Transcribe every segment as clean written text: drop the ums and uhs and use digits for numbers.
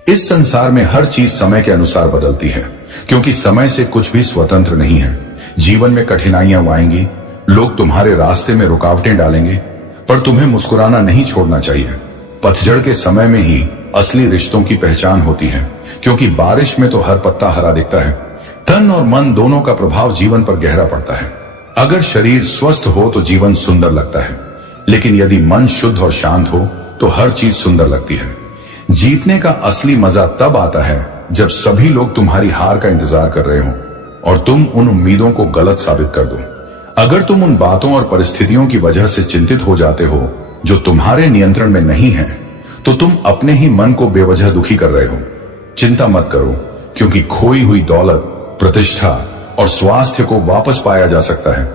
इस संसार में हर चीज समय के अनुसार बदलती है, क्योंकि समय से कुछ भी स्वतंत्र नहीं है। जीवन में कठिनाइयां आएंगी, लोग तुम्हारे रास्ते में रुकावटें डालेंगे, पर तुम्हें मुस्कुराना नहीं छोड़ना चाहिए। पतझड़ के समय में ही असली रिश्तों की पहचान होती है, क्योंकि बारिश में तो हर पत्ता हरा दिखता है। तन और मन दोनों का प्रभाव जीवन पर गहरा पड़ता है। अगर शरीर स्वस्थ हो तो जीवन सुंदर लगता है, लेकिन यदि मन शुद्ध और शांत हो तो हर चीज सुंदर लगती है। जीतने का असली मजा तब आता है जब सभी लोग तुम्हारी हार का इंतजार कर रहे हो और तुम उन उम्मीदों को गलत साबित कर दो। अगर तुम उन बातों और परिस्थितियों की वजह से चिंतित हो जाते हो जो तुम्हारे नियंत्रण में नहीं है, तो तुम अपने ही मन को बेवजह दुखी कर रहे हो। चिंता मत करो, क्योंकि खोई हुई दौलत, प्रतिष्ठा और स्वास्थ्य को वापस पाया जा सकता है,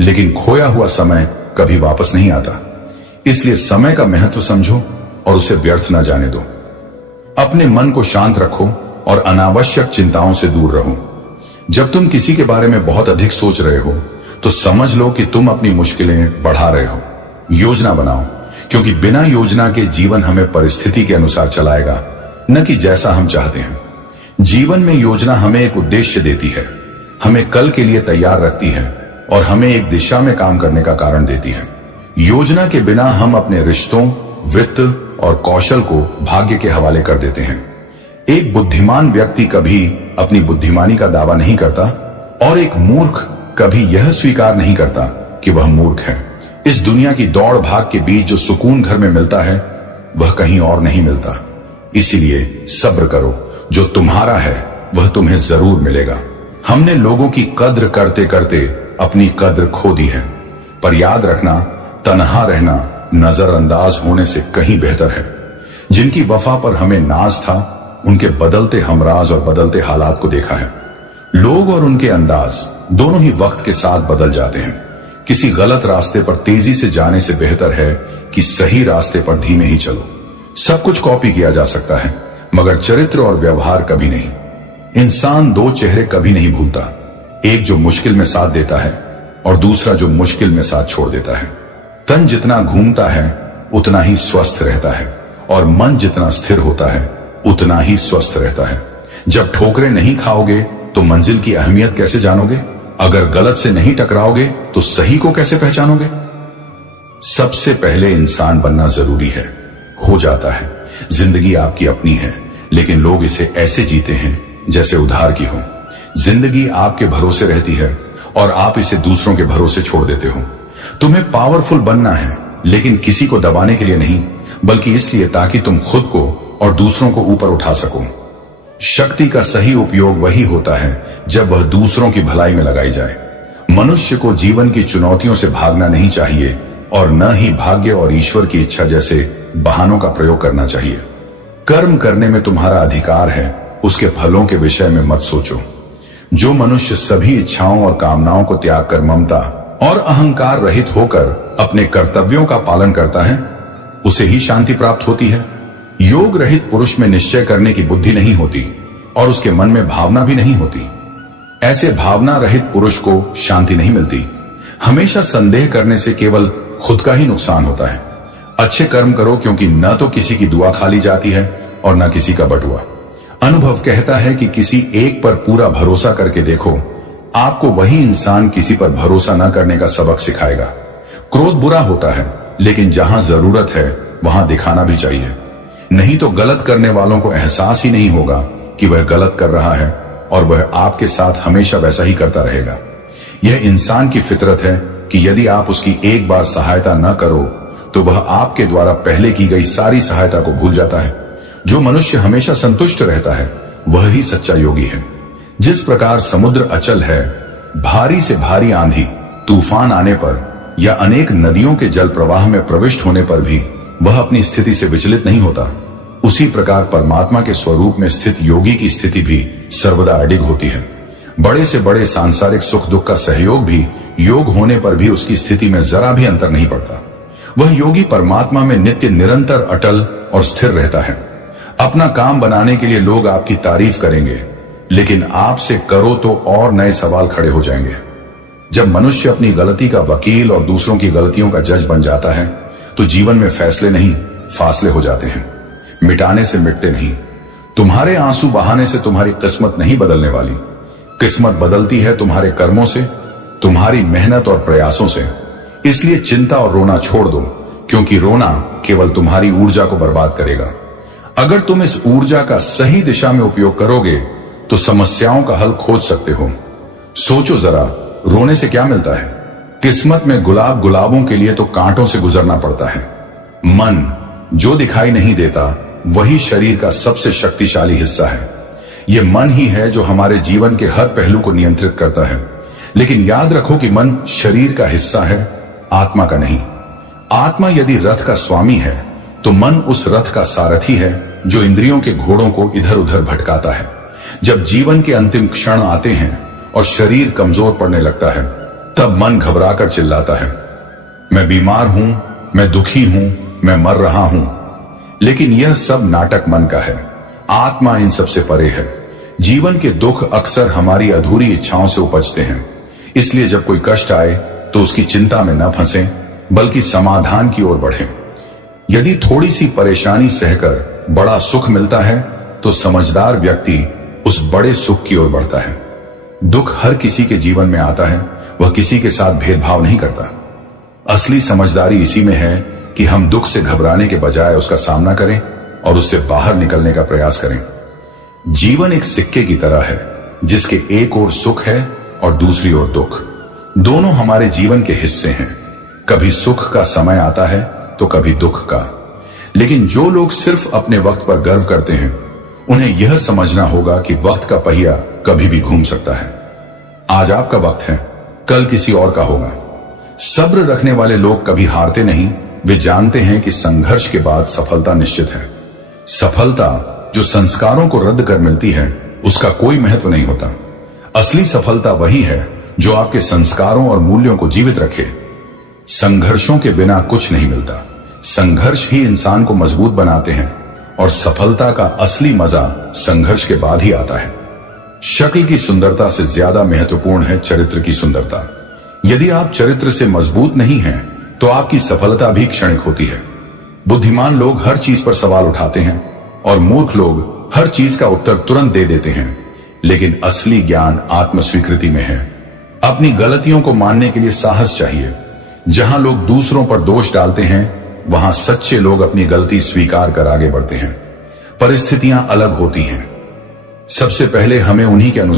लेकिन खोया हुआ समय कभी वापस नहीं आता। इसलिए समय का महत्व समझो और उसे व्यर्थ न जाने दो। अपने मन को शांत रखो और अनावश्यक चिंताओं से दूर रहो। जब तुम किसी के बारे में बहुत अधिक सोच रहे हो तो समझ लो कि तुम अपनी मुश्किलें बढ़ा रहे हो। योजना बनाओ, क्योंकि बिना योजना के जीवन हमें परिस्थिति के अनुसार चलाएगा, न कि जैसा हम चाहते हैं। जीवन में योजना हमें एक उद्देश्य देती है, हमें कल के लिए तैयार रखती है और हमें एक दिशा में काम करने का कारण देती है। योजना के बिना हम अपने रिश्तों, वित्त और कौशल को भाग्य के हवाले कर देते हैं। एक बुद्धिमान व्यक्ति कभी अपनी बुद्धिमानी का दावा नहीं करता और एक मूर्ख कभी यह स्वीकार नहीं करता कि वह मूर्ख है। इस दुनिया की दौड़ भाग के बीच जो सुकून घर में मिलता है वह कहीं और नहीं मिलता। इसीलिए सब्र करो, जो तुम्हारा है वह तुम्हें जरूर मिलेगा। हमने लोगों की कद्र करते करते अपनी कद्र खो दी है, पर याद रखना, तन्हा रहना नजरअंदाज होने से कहीं बेहतर है। जिनकी वफा पर हमें नाज था, उनके बदलते हमराज और बदलते हालात को देखा है। लोग और उनके अंदाज दोनों ही वक्त के साथ बदल जाते हैं। किसी गलत रास्ते पर तेजी से जाने से बेहतर है कि सही रास्ते पर धीमे ही चलो। सब कुछ कॉपी किया जा सकता है, मगर चरित्र और व्यवहार कभी नहीं। इंसान दो चेहरे कभी नहीं भूलता, एक जो मुश्किल में साथ देता है और दूसरा जो मुश्किल में साथ छोड़ देता है। तन जितना घूमता है उतना ही स्वस्थ रहता है और मन जितना स्थिर होता है उतना ही स्वस्थ रहता है। जब ठोकरें नहीं खाओगे तो मंजिल की अहमियत कैसे जानोगे? अगर गलत से नहीं टकराओगे तो सही को कैसे पहचानोगे? सबसे पहले इंसान बनना जरूरी है, हो जाता है। जिंदगी आपकी अपनी है, लेकिन लोग इसे ऐसे जीते हैं जैसे उधार की हो। जिंदगी आपके भरोसे रहती है और आप इसे दूसरों के भरोसे छोड़ देते हो। तुम्हें पावरफुल बनना है, लेकिन किसी को दबाने के लिए नहीं, बल्कि इसलिए ताकि तुम खुद को और दूसरों को ऊपर उठा सको। शक्ति का सही उपयोग वही होता है जब वह दूसरों की भलाई में लगाई जाए। मनुष्य को जीवन की चुनौतियों से भागना नहीं चाहिए और न ही भाग्य और ईश्वर की इच्छा जैसे बहानों का प्रयोग करना चाहिए। कर्म करने में तुम्हारा अधिकार है, उसके फलों के विषय में मत सोचो। जो मनुष्य सभी इच्छाओं और कामनाओं को त्याग कर ममता और अहंकार रहित होकर अपने कर्तव्यों का पालन करता है, उसे ही शांति प्राप्त होती है। योग रहित पुरुष में निश्चय करने की बुद्धि नहीं होती और उसके मन में भावना भी नहीं होती। ऐसे भावना रहित पुरुष को शांति नहीं मिलती। हमेशा संदेह करने से केवल खुद का ही नुकसान होता है। अच्छे कर्म करो, क्योंकि न तो किसी की दुआ खाली जाती है और न किसी का बटुआ। अनुभव कहता है कि किसी एक पर पूरा भरोसा करके देखो, आपको वही इंसान किसी पर भरोसा न करने का सबक सिखाएगा। क्रोध बुरा होता है, लेकिन जहां जरूरत है वहां दिखाना भी चाहिए, नहीं तो गलत करने वालों को एहसास ही नहीं होगा कि वह गलत कर रहा है और वह आपके साथ हमेशा वैसा ही करता रहेगा। यह इंसान की फितरत है कि यदि आप उसकी एक बार सहायता न करो तो वह आपके द्वारा पहले की गई सारी सहायता को भूल जाता है। जो मनुष्य हमेशा संतुष्ट रहता है वह ही सच्चा योगी है। जिस प्रकार समुद्र अचल है, भारी से भारी आंधी, तूफान आने पर या अनेक नदियों के जल प्रवाह में प्रविष्ट होने पर भी वह अपनी स्थिति से विचलित नहीं होता, उसी प्रकार परमात्मा के स्वरूप में स्थित योगी की स्थिति भी सर्वदा अडिग होती है। बड़े से बड़े सांसारिक सुख दुख का सहयोग भी योग होने पर भी उसकी स्थिति में जरा भी अंतर नहीं पड़ता। वह योगी परमात्मा में नित्य निरंतर अटल और स्थिर रहता है। अपना काम बनाने के लिए लोग आपकी तारीफ करेंगे, लेकिन आपसे करो तो और नए सवाल खड़े हो जाएंगे। जब मनुष्य अपनी गलती का वकील और दूसरों की गलतियों का जज बन जाता है तो जीवन में फैसले नहीं, फासले हो जाते हैं। मिटाने से मिटते नहीं, तुम्हारे आंसू बहाने से तुम्हारी किस्मत नहीं बदलने वाली। किस्मत बदलती है तुम्हारे कर्मों से, तुम्हारी मेहनत और प्रयासों से। इसलिए चिंता और रोना छोड़ दो, क्योंकि रोना केवल तुम्हारी ऊर्जा को बर्बाद करेगा। अगर तुम इस ऊर्जा का सही दिशा में उपयोग करोगे तो समस्याओं का हल खोज सकते हो। सोचो जरा, रोने से क्या मिलता है? किस्मत में गुलाबों के लिए तो कांटों से गुजरना पड़ता है। मन जो दिखाई नहीं देता वही शरीर का सबसे शक्तिशाली हिस्सा है। यह मन ही है जो हमारे जीवन के हर पहलू को नियंत्रित करता है। लेकिन याद रखो कि मन शरीर का हिस्सा है, आत्मा का नहीं। आत्मा यदि रथ का स्वामी है तो मन उस रथ का सारथी है जो इंद्रियों के घोड़ों को इधर उधर भटकाता है। जब जीवन के अंतिम क्षण आते हैं और शरीर कमजोर पड़ने लगता है, तब मन घबराकर चिल्लाता है, मैं बीमार हूं, मैं दुखी हूं, मैं मर रहा हूं। लेकिन यह सब नाटक मन का है। आत्मा इन सबसे परे है। जीवन के दुख अक्सर हमारी अधूरी इच्छाओं से उपजते हैं। इसलिए जब कोई कष्ट आए तो उसकी चिंता में न फंसें, बल्कि समाधान की ओर बढ़ें। यदि थोड़ी सी परेशानी सहकर बड़ा सुख मिलता है तो समझदार व्यक्ति उस बड़े सुख की ओर बढ़ता है। दुख हर किसी के जीवन में आता है, वह किसी के साथ भेदभाव नहीं करता। असली समझदारी इसी में है कि हम दुख से घबराने के बजाय उसका सामना करें और उससे बाहर निकलने का प्रयास करें। जीवन एक सिक्के की तरह है, जिसके एक ओर सुख है और दूसरी ओर दुख। दोनों हमारे जीवन के हिस्से हैं। कभी सुख का समय आता है तो कभी दुख का। लेकिन जो लोग सिर्फ अपने वक्त पर गर्व करते हैं, उन्हें यह समझना होगा कि वक्त का पहिया कभी भी घूम सकता है। आज आपका वक्त है, कल किसी और का होगा। सब्र रखने वाले लोग कभी हारते नहीं। वे जानते हैं कि संघर्ष के बाद सफलता निश्चित है। सफलता जो संस्कारों को रद्द कर मिलती है, उसका कोई महत्व नहीं होता। असली सफलता वही है जो आपके संस्कारों और मूल्यों को जीवित रखे। संघर्षों के बिना कुछ नहीं मिलता। संघर्ष ही इंसान को मजबूत बनाते हैं और सफलता का असली मजा संघर्ष के बाद ही आता है। शक्ल की सुंदरता से ज्यादा महत्वपूर्ण है चरित्र की सुंदरता। यदि आप चरित्र से मजबूत नहीं हैं, तो आपकी सफलता भी क्षणिक होती है। बुद्धिमान लोग हर चीज पर सवाल उठाते हैं और मूर्ख लोग हर चीज का उत्तर तुरंत दे देते हैं। लेकिन असली ज्ञान आत्मस्वीकृति में है। अपनी गलतियों को मानने के लिए साहस चाहिए। जहां लोग दूसरों पर दोष डालते हैं, वहां सच्चे लोग अपनी गलती स्वीकार कर आगे बढ़ते हैं। परिस्थितियां अलग होती हैं। सबसे पहले हमें उन्हीं के अनुसार